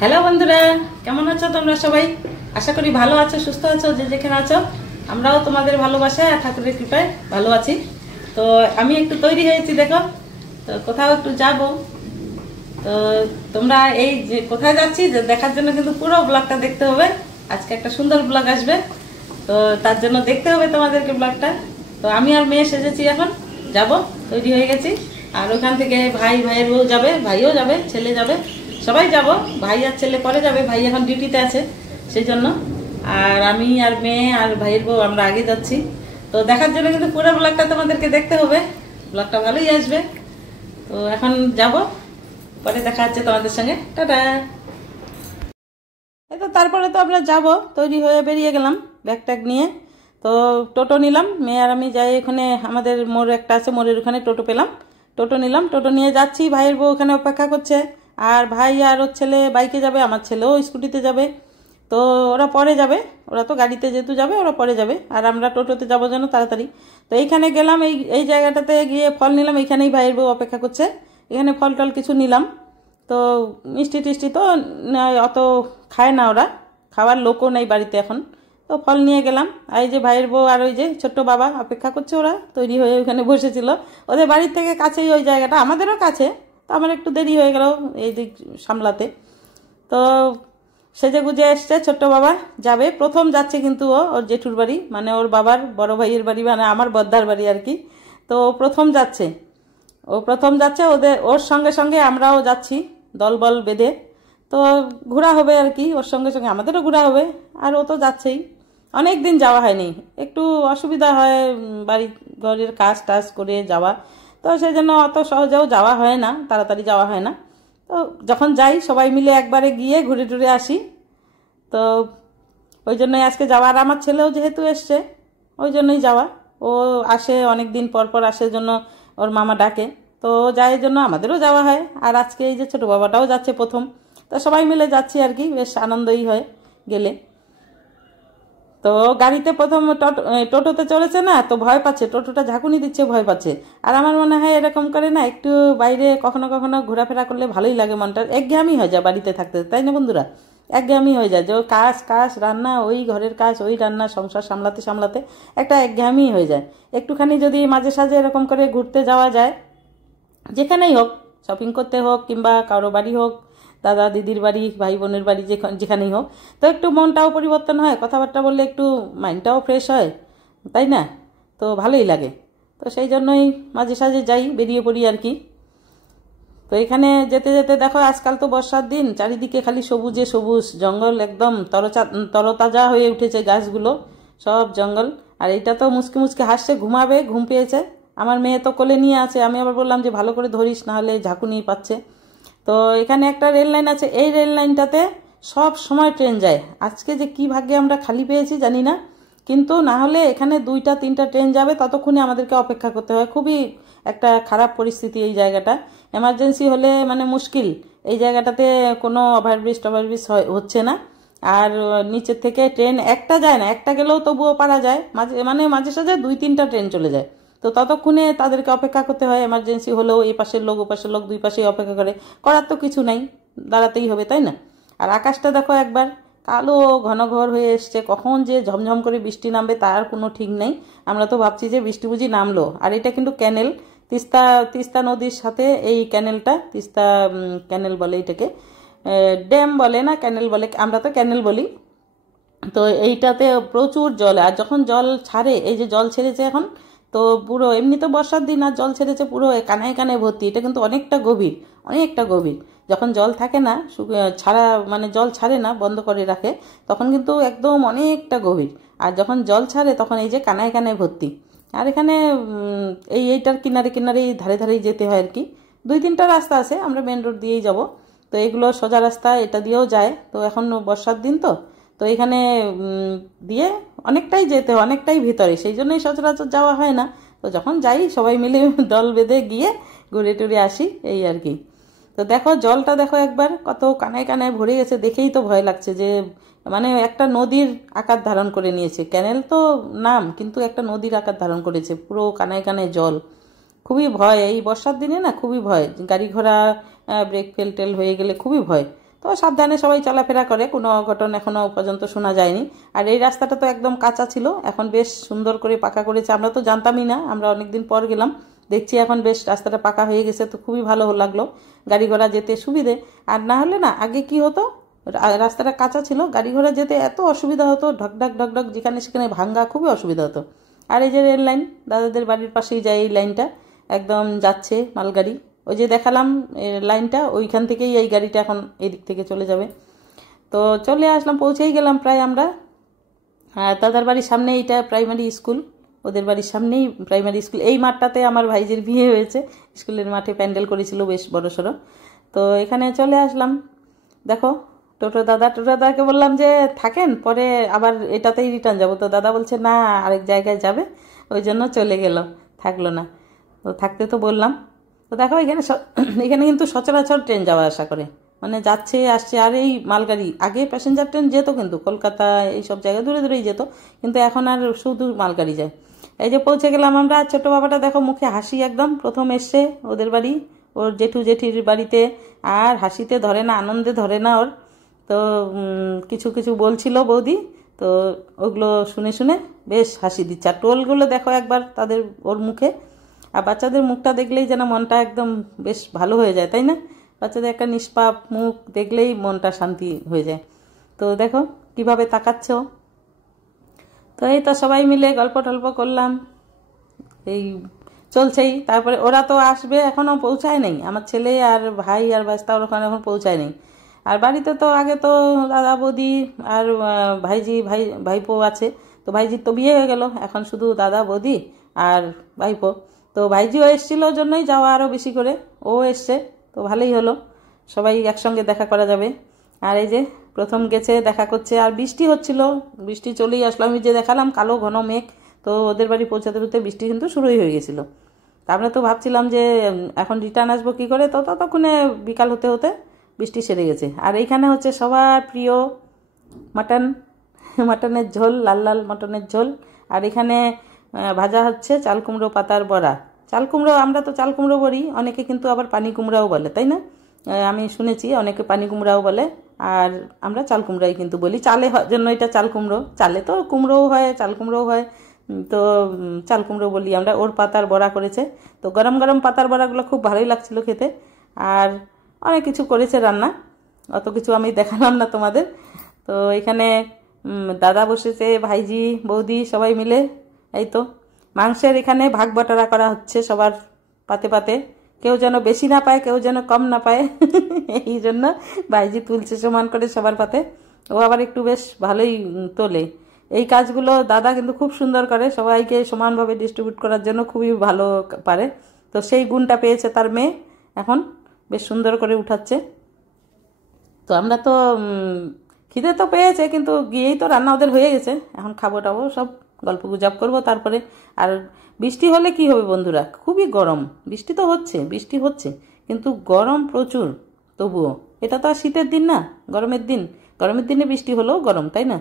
Hello বন্ধুরা, কেমন আছো তোমরা সবাই? আশা করি ভালো আছো, সুস্থ আছো, যে যেখানে আছো। আমরাও তোমাদের ভালোবাসায় আর ঠাকুরের কৃপায় ভালো আছি। তো আমি একটু তৈরি হয়েছি, দেখো। তো কোথাও একটু যাব। তো তোমরা এই যে কোথায় যাচ্ছি যে দেখার জন্য কিন্তু পুরো ব্লগটা দেখতে হবে। আজকে একটা সুন্দর ব্লগ আসবে, তো তার জন্য দেখতে হবে তোমাদেরকে ব্লগটা। তো আমি আর মেয়ে সেজেছি, এখন যাব, তৈরি হয়ে গেছি। আর ওখান থেকে ভাইয়ের বউ যাবে, ভাইও যাবে, ছেলে যাবে, সবাই যাব। ভাই আর ছেলে পরে যাবে, ভাই এখন ডিউটিতে আছে সেই জন্য। আর আমি আর মেয়ে আর ভাইয়ের বউ আমরা আগে যাচ্ছি। তো দেখার জন্য কিন্তু পুরো ব্লগটা তোমাদেরকে দেখতে হবে, ব্লগটা ভালোই আসবে। তো এখন যাব, পরে দেখা হচ্ছে তোমাদের সঙ্গে, টাটা। এই তো তারপরে তো আমরা যাব, তৈরি হয়ে বেরিয়ে গেলাম ব্যাগ ট্যাগ নিয়ে। তো টোটো নিলাম, মেয়ে আর আমি যাই। ওখানে আমাদের মোড় একটা আছে, মোড়ের ওখানে টোটো পেলাম, টোটো নিলাম, টোটো নিয়ে যাচ্ছি। ভাইয়ের বউ ওখানে অপেক্ষা করছে। আর ভাই আর ওর ছেলে বাইকে যাবে, আমার ছেলেও স্কুটিতে যাবে। তো ওরা পরে যাবে, ওরা তো গাড়িতে যেহেতু যাবে ওরা পরে যাবে, আর আমরা টোটোতে যাবো যেন তাড়াতাড়ি। তো এইখানে গেলাম, এই এই জায়গাটাতে গিয়ে ফল নিলাম। এইখানেই ভাইয়ের বউ অপেক্ষা করছে, এখানে ফল টল কিছু নিলাম। তো মিষ্টি টিষ্টি তো অত খায় না ওরা, খাওয়ার লোকও নেই বাড়িতে এখন। তো ফল নিয়ে গেলাম। আর এই যে ভাইয়ের বউ আর ওই যে ছোট্ট বাবা অপেক্ষা করছে, ওরা তৈরি হয়ে ওখানে বসেছিল। ওদের বাড়ির থেকে কাছেই ওই জায়গাটা, আমাদেরও কাছে। তো আমার একটু দেরি হয়ে গেল এই দিক সামলাতে। তো সেজে গুজে এসছে ছোট্ট বাবা, যাবে প্রথম, যাচ্ছে কিন্তু ও ওর জেঠুর বাড়ি, মানে ওর বাবার বড় ভাইয়ের বাড়ি, মানে আমার বদ্দার বাড়ি আর কি। তো প্রথম যাচ্ছে, ও প্রথম যাচ্ছে, ওর সঙ্গে সঙ্গে আমরাও যাচ্ছি দলবল বেঁধে। তো ঘোরা হবে আর কি, ওর সঙ্গে সঙ্গে আমাদেরও ঘোরা হবে। আর ও তো যাচ্ছেই, অনেক দিন যাওয়া হয়নি, একটু অসুবিধা হয় বাড়ি ঘরের কাজ টাজ করে যাওয়া। তো সেই জন্য অত সহজেও যাওয়া হয় না, তাড়াতাড়ি যাওয়া হয় না। তো যখন যাই সবাই মিলে একবারে গিয়ে ঘুরে টুরে আসি। তো ওই জন্যই আজকে যাওয়া। আর আমার ছেলেও যেহেতু এসছে, ওই জন্যই যাওয়া। ও আসে অনেক দিন পর পর আসে, জন্য ওর মামা ডাকে, তো যায় জন্য আমাদেরও যাওয়া হয়। আর আজকে এই যে ছোটো বাবাটাও যাচ্ছে প্রথম। তো সবাই মিলে যাচ্ছি আর কি, বেশ আনন্দই হয় গেলে। তো গাড়িতে প্রথম টোটোতে চড়েছে না, তো ভয় পাচ্ছে, টোটোটা ঝাঁকুনি দিচ্ছে, ভয় পাচ্ছে। আর আমার মনে হয় এরকম করে না, একটু বাইরে কখনো কখনো ঘোরাফেরা করলে ভালোই লাগে, মনটা একঘেয়েমি হয়ে যায় বাড়িতে থাকতে, তাই না বন্ধুরা? একঘেয়েমি হয়ে যায়, যে কাজ কাজ রান্না, ওই ঘরের কাজ, ওই রান্না, সংসার সামলাতে সামলাতে একটা একঘেয়েমি হয়ে যায়। একটুখানি যদি মাঝে সাঝে এরকম করে ঘুরতে যাওয়া যায়, যেখানেই হোক, শপিং করতে হোক কিংবা কারো বাড়ি হোক, দাদা দিদির বাড়ি, ভাই বোনের বাড়ি, যেখানেই হোক, তো একটু মনটাও পরিবর্তন হয়, কথাবার্তা বললে একটু মাইন্ডটাও ফ্রেশ হয়, তাই না? তো ভালোই লাগে। তো সেই জন্যই মাঝে সাঝে যাই, বেরিয়ে পড়ি আর কি। তো এখানে যেতে যেতে দেখো, আজকাল তো বর্ষার দিন, চারিদিকে খালি সবুজে সবুজ জঙ্গল, একদম তরতাজা হয়ে উঠেছে গাছগুলো, সব জঙ্গল। আর এইটা তো মুচকে মুচকে হাসছে, ঘুমাবে, ঘুম পেয়েছে। আমার মেয়ে তো কোলে নিয়ে আছে, আমি আবার বললাম যে ভালো করে ধরিস, নাহলে ঝাঁকুনি পাচ্ছে। তো এখানে একটা রেল লাইন আছে, এই রেল লাইনটাতে সব সময় ট্রেন যায়। আজকে যে কি ভাগ্যে আমরা খালি পেয়েছি জানি না, কিন্তু না হলে এখানে 2টা 3টা ট্রেন যাবে, ততক্ষণে আমাদেরকে অপেক্ষা করতে হয়। খুবই একটা খারাপ পরিস্থিতি এই জায়গাটা, এমার্জেন্সি হলে মানে মুশকিল। এই জায়গাটাতে কোনো ওভারব্রিজ হচ্ছে না। আর নিচের থেকে ট্রেন একটা যায় না, একটা গেলেও তবুও পারা যায়, মাঝে সাঝে 2 3টা ট্রেন চলে যায়। তো ততক্ষণে তাদেরকে অপেক্ষা করতে হয়, এমার্জেন্সি হলেও এই পাশের লোক ও পাশের লোক দুই পাশেই অপেক্ষা করে, করার তো কিছু নাই, দাঁড়াতেই হবে, তাই না? আর আকাশটা দেখো একবার, কালো ঘন ঘর হয়ে এসছে, কখন যে ঝমঝম করে বৃষ্টি নামবে তার কোনো ঠিক নেই। আমরা তো ভাবছি যে বৃষ্টি বুঝি নামলো। আর এটা কিন্তু ক্যানেল, তিস্তা তিস্তা নদীর সাথে এই ক্যানেলটা, তিস্তা ক্যানেল বলে এটাকে, ড্যাম বলে না ক্যানেল বলে, আমরা তো ক্যানেল বলি। তো এইটাতে প্রচুর জল, আর যখন জল ছাড়ে, এই যে জল ছেড়েছে এখন, তো পুরো এমনি তো বর্ষার দিন, আর জল ছেড়েছে পুরো কানায় কানায় ভর্তি। এটা কিন্তু অনেকটা গভীর, অনেকটা গভীর। যখন জল থাকে না, ছাড়া মানে জল ছাড়ে না, বন্ধ করে রাখে, তখন কিন্তু একদম অনেকটা গভীর। আর যখন জল ছাড়ে তখন এই যে কানায় কানায় ভর্তি। আর এখানে এইটার কিনারে কিনারেই ধারে ধারেই যেতে হয় আর কি। 2 3টা রাস্তা আছে, আমরা মেন রোড দিয়েই যাব। তো এগুলো সোজা রাস্তা, এটা দিয়েও যায়। তো এখন বর্ষার দিন তো এখানে দিয়ে অনেকটাই যেতে হয়, অনেকটাই ভিতরে, সেই জন্যই সচরাচর যাওয়া হয় না। তো যখন যাই সবাই মিলে দল বেঁধে গিয়ে ঘুরে টুরে আসি, এই আর কি। তো দেখো জলটা দেখো একবার, কত কানায় কানায় ভরে গেছে, দেখেই তো ভয় লাগছে, যে মানে একটা নদীর আকার ধারণ করে নিয়েছে। ক্যানেল তো নাম, কিন্তু একটা নদীর আকার ধারণ করেছে, পুরো কানায় কানায় জল। খুবই ভয়, এই বর্ষার দিনে না খুবই ভয়, গাড়ি ঘোড়া ব্রেক ফেল টেল হয়ে গেলে খুবই ভয়। তো তো সাবধানে সবাই চলাফেরা করে, কোনো অঘটন এখনও পর্যন্ত শোনা যায়নি। আর এই রাস্তাটা তো একদম কাঁচা ছিল, এখন বেশ সুন্দর করে পাকা করেছে। আমরা তো জানতামই না, আমরা অনেকদিন পর গেলাম, দেখছি এখন বেশ রাস্তাটা পাকা হয়ে গেছে, তো খুবই ভালো লাগলো, গাড়ি ঘোড়া যেতে সুবিধে। আর না হলে না, আগে কি হতো, রাস্তাটা কাঁচা ছিল, গাড়ি ঘোড়া যেতে এত অসুবিধা হতো, ঢকঢক ঢকঢক, যেখানে সেখানে ভাঙ্গা, খুবই অসুবিধা হতো। আর এই যে রেল লাইন, দাদাদের বাড়ির পাশেই যায় এই লাইনটা, একদম যাচ্ছে মালগাড়ি, ওই যে দেখালাম লাইনটা, ওইখান থেকেই এই গাড়িটা এখন এদিক থেকে চলে যাবে। তো চলে আসলাম, পৌঁছেই গেলাম প্রায় আমরা। আর দাদার বাড়ির সামনে এইটা প্রাইমারি স্কুল, ওদের বাড়ির সামনেই প্রাইমারি স্কুল। এই মাঠটাতে আমার ভাইজির বিয়ে হয়েছে, স্কুলের মাঠে প্যান্ডেল করেছিল বেশ বড় সড়ো। তো এখানে চলে আসলাম। দেখো টোটো দাদাকে বললাম যে থাকেন, পরে আবার এটাতেই রিটার্ন যাবো। তো দাদা বলছে না, আরেক জায়গায় যাবে, ওই জন্য চলে গেল, থাকলো না। তো থাকতে তো বললাম। তো দেখো এখানে এখানে কিন্তু সচরাচর ট্রেন যাওয়া আসা করে, মানে যাচ্ছে আসছে। আর এই মালগাড়ি, আগে প্যাসেঞ্জার ট্রেন যেত কিন্তু কলকাতা এইসব জায়গায় দূরে দূরেই যেত, কিন্তু এখন আর শুধু মালগাড়ি যায়। এই যে পৌঁছে গেলাম আমরা। ছোট বাবাটা দেখো মুখে হাসি, একদম প্রথম এসছে ওদের বাড়ি, ওর জেঠু জেঠির বাড়িতে, আর হাসিতে ধরে না, আনন্দে ধরে না ওর। তো কিছু কিছু বলছিল বৌদি, তো ওগুলো শুনে শুনে বেশ হাসি দিচ্ছে। আর টোলগুলো দেখো একবার তাদের, ওর মুখে। আর বাচ্চাদের মুখটা দেখলেই যেন মনটা একদম বেশ ভালো হয়ে যায়, তাই না? বাচ্চাদের একটা নিষ্পাপ মুখ দেখলেই মনটা শান্তি হয়ে যায়। তো দেখো কিভাবে তাকাচ্ছ। তো এই তো সবাই মিলে গল্প টল্প করলাম, এই চলছেই। তারপরে ওরা তো আসবে, এখনও পৌঁছায় নেই, আমার ছেলে আর ভাই আর বাস্তা ওখানে এখন পৌঁছায় নেই। আর বাড়িতে তো আগে তো দাদা বৌদি আর ভাইপো আছে। তো ভাইজির তো বিয়ে হয়ে গেল, এখন শুধু দাদা বৌদি আর ভাইপো। তো ভাইজিও এসেছিল, জন্যই যাওয়া আরও বেশি করে, ও এসছে, তো ভালোই হলো, সবাই একসঙ্গে দেখা করা যাবে। আর এই যে প্রথম গেছে, দেখা করছে। আর বৃষ্টি হচ্ছিল, বৃষ্টি চলেই আসলো, আমি যে দেখালাম কালো ঘন মেঘ। তো ওদের বাড়ি পৌঁছাতে পৌঁছাতে বৃষ্টি কিন্তু শুরুই হয়ে গেছিলো। তা আমরা তো ভাবছিলাম যে এখন রিটার্ন আসবো কী করে, তো ততক্ষণে বিকাল হতে হতে বৃষ্টি সেরে গেছে। আর এইখানে হচ্ছে সবার প্রিয় মাটনের ঝোল, লাল লাল মটনের ঝোল। আর এখানে ভাজা হচ্ছে চাল কুমড়ো পাতার বড়া। চাল কুমড়ো, আমরা তো চাল কুমড়ো বলি, অনেকে কিন্তু আবার পানি কুমড়াও বলে, তাই না? আমি শুনেছি অনেকে পানি কুমড়াও বলে, আর আমরা চাল কুমড়াই কিন্তু বলি। চালে জন্য এটা চাল কুমড়ো, চালে তো কুমড়োও হয়, চাল কুমড়োও হয়, তো চাল কুমড়ো বলি আমরা। ওর পাতার বড়া করেছে, তো গরম গরম পাতার বড়াগুলো খুব ভালোই লাগছিল খেতে। আর অনেক কিছু করেছে রান্না, অত কিছু আমি দেখালাম না তোমাদের। তো এখানে দাদা বসেছে, ভাইজি বৌদি সবাই মিলে। এই তো মাংসের এখানে ভাগ বাটোয়ারা করা হচ্ছে সবার পাতে পাতে, কেউ যেন বেশি না পায়, কেউ যেন কম না পায়। এই জন্য ভাইজি তুলছে সমান করে সবার পাতে। ও আবার একটু বেশ ভালোই তোলে এই কাজগুলো। দাদা কিন্তু খুব সুন্দর করে, সবাইকে সমানভাবে ডিস্ট্রিবিউট করার জন্য খুবই ভালো পারে। তো সেই গুণটা পেয়েছে তার মেয়ে, এখন বেশ সুন্দর করে উঠাচ্ছে। তো আমরা তো খিদে তো পেয়েছে, কিন্তু গিয়েই তো রান্না ওদের হয়ে গেছে, এখন খাবো টাবো সব, গল্প গুজব করবো তারপরে। আর বৃষ্টি হলে কি হবে বন্ধুরা, খুবই গরম। বৃষ্টি তো হচ্ছে, বৃষ্টি হচ্ছে, কিন্তু গরম প্রচুর। তবুও এটা তো আর শীতের দিন না, গরমের দিন। গরমের দিনে বৃষ্টি হলেও গরম, তাই না?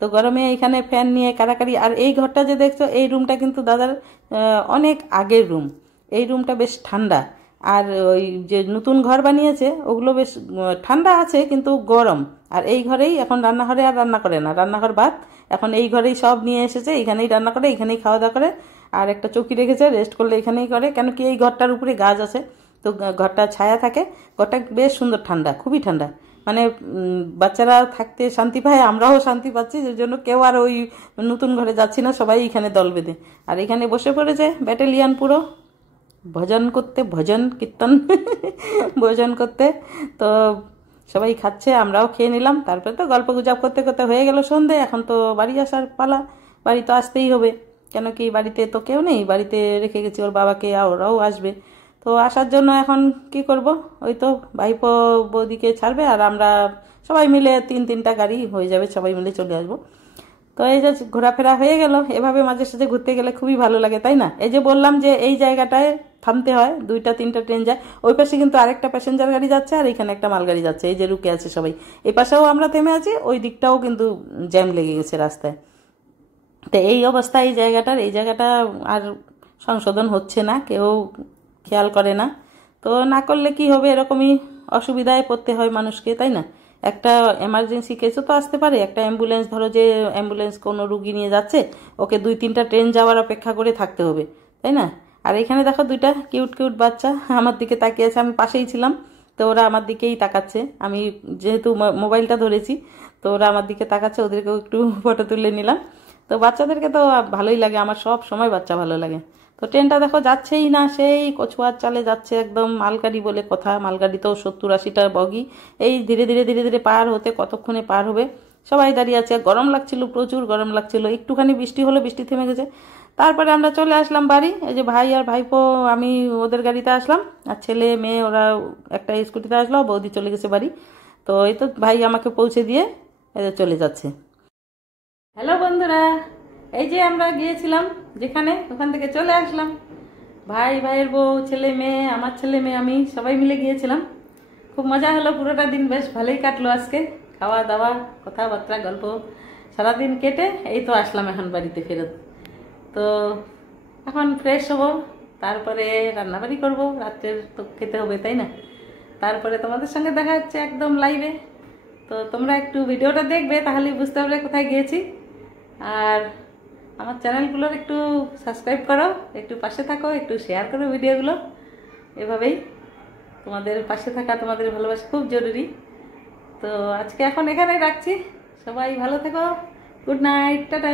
তো গরমে এখানে ফ্যান নিয়ে কারাকারি। আর এই ঘরটা যে দেখছো, এই রুমটা কিন্তু দাদার অনেক আগের রুম। এই রুমটা বেশ ঠান্ডা। আর ওই যে নতুন ঘর বানিয়েছে ওগুলো বেশ ঠান্ডা আছে, কিন্তু গরম। আর এই ঘরেই এখন রান্নাঘরে আর রান্না করে না, রান্নাঘর বাদ, এখন এই ঘরেই সব নিয়ে এসেছে, এখানেই রান্না করে, এখানেই খাওয়া দাওয়া করে। আর একটা চৌকি রেখেছে, রেস্ট করলে এখানেই করে, কেন কি এই ঘরটার উপরে গাছ আছে, তো ঘরটা ছায়া থাকে। ঘরটা বেশ সুন্দর, ঠান্ডা, খুবই ঠান্ডা। মানে বাচ্চারা থাকতে শান্তি পায়, আমরাও শান্তি পাচ্ছি, যে জন্য কেউ আর ওই নতুন ঘরে যাচ্ছি না, সবাই এখানে দল বেঁধে। আর এখানে বসে পড়েছে ব্যাটালিয়ান পুরো ভজন করতে, ভজন কীর্তন ভোজন করতে। তো সবাই খাচ্ছে, আমরাও খেয়ে নিলাম। তারপরে তো গল্প গুজব করতে করতে হয়ে গেল সন্ধে। এখন তো বাড়ি আসার পালা, বাড়ি তো আসতেই হবে, কেন কি বাড়িতে তো কেউ নেই, বাড়িতে রেখে গেছি ওর বাবাকে, আর ওরাও আসবে। তো আসার জন্য এখন কি করব, ওই তো ভাইপো বৌদিকে ছাড়বে, আর আমরা সবাই মিলে তিনটা গাড়ি হয়ে যাবে, সবাই মিলে চলে আসবো। তো এই যে ঘোরাফেরা হয়ে গেল, এভাবে মাঝে সাঝে ঘুরতে গেলে খুবই ভালো লাগে, তাই না? এই যে বললাম যে এই জায়গাটায় থামতে হয়, 2-3টা ট্রেন যায়, ওই পাশে কিন্তু আরেকটা প্যাসেঞ্জার গাড়ি যাচ্ছে, আর এখানে একটা মালগাড়ি যাচ্ছে, এই যে রুকে আছে সবাই। এই পাশেও আমরা থেমে আছি, ওই দিকটাও কিন্তু জ্যাম লেগে গেছে রাস্তায়। তো এই অবস্থা এই জায়গাটার, এই জায়গাটা আর সংশোধন হচ্ছে না, কেউ খেয়াল করে না। তো না করলে কি হবে, এরকমই অসুবিধায় পড়তে হয় মানুষকে, তাই না? একটা এমার্জেন্সি কেসও তো আসতে পারে, একটা অ্যাম্বুলেন্স, ধরো যে অ্যাম্বুলেন্স কোনো রুগী নিয়ে যাচ্ছে, ওকে 2-3টা ট্রেন যাওয়ার অপেক্ষা করে থাকতে হবে, তাই না? আর এখানে দেখো দুইটা কিউট কিউট বাচ্চা আমার দিকে তাকিয়ে আছে, আমি পাশেই ছিলাম, তো ওরা আমার দিকেই তাকাচ্ছে, আমি যেহেতু মোবাইলটা ধরেছি, তো ওরা আমার দিকে তাকাচ্ছে, ওদেরকেও একটু ফটো তুলে নিলাম। তো বাচ্চাদেরকে তো ভালোই লাগে, আমার সব সময় বাচ্চা ভালো লাগে। তো ট্রেনটা দেখো যাচ্ছেই না, সেই কচুয়ার চালে যাচ্ছে, একদম মালগাড়ি বলে কথা, মালগাড়ি তো 70-80টা বগি, এই ধীরে ধীরে ধীরে ধীরে পার হতে কতক্ষণে পার হবে। সবাই দাঁড়িয়ে আছে, গরম লাগছিল, প্রচুর গরম লাগছিল, একটুখানি বৃষ্টি হলো, বৃষ্টি থেমে গেছে। তারপরে আমরা চলে আসলাম বাড়ি, এই যে ভাই আর ভাইপো, আমি ওদের গাড়িতে আসলাম, আর ছেলে মেয়ে ওরা একটা স্কুটিতে আসলো, বৌদি চলে গেছে বাড়ি। তো এই তো ভাই আমাকে পৌঁছে দিয়ে এদের চলে যাচ্ছে। হ্যালো বন্ধুরা, এই যে আমরা গিয়েছিলাম যেখানে, ওখান থেকে চলে আসলাম, ভাই, ভাইয়ের বউ, ছেলে মেয়ে, আমার ছেলে মেয়ে, আমি সবাই মিলে গিয়েছিলাম। খুব মজা হলো, পুরোটা দিন বেশ ভালোই কাটলো আজকে, খাওয়া দাওয়া, কথাবার্তা, গল্প, সারাদিন কেটে এই তো আসলাম এখন বাড়িতে ফেরত। তো এখন ফ্রেশ হব, তারপরে রান্নাবাড়ি করব, রাত্রের তো খেতে হবে, তাই না? তারপরে তোমাদের সঙ্গে দেখা হচ্ছে একদম লাইভে। তো তোমরা একটু ভিডিওটা দেখবে, তাহলেই বুঝতে পারবে কোথায় গিয়েছি। আর আমার চ্যানেলগুলোর একটু সাবস্ক্রাইব করো, একটু পাশে থাকো, একটু শেয়ার করো ভিডিওগুলো। এভাবেই তোমাদের পাশে থাকা, তোমাদের ভালোবাসা খুব জরুরি। তো আজকে এখন এখানেই রাখছি, সবাই ভালো থেকো, গুড নাইট, টাটা।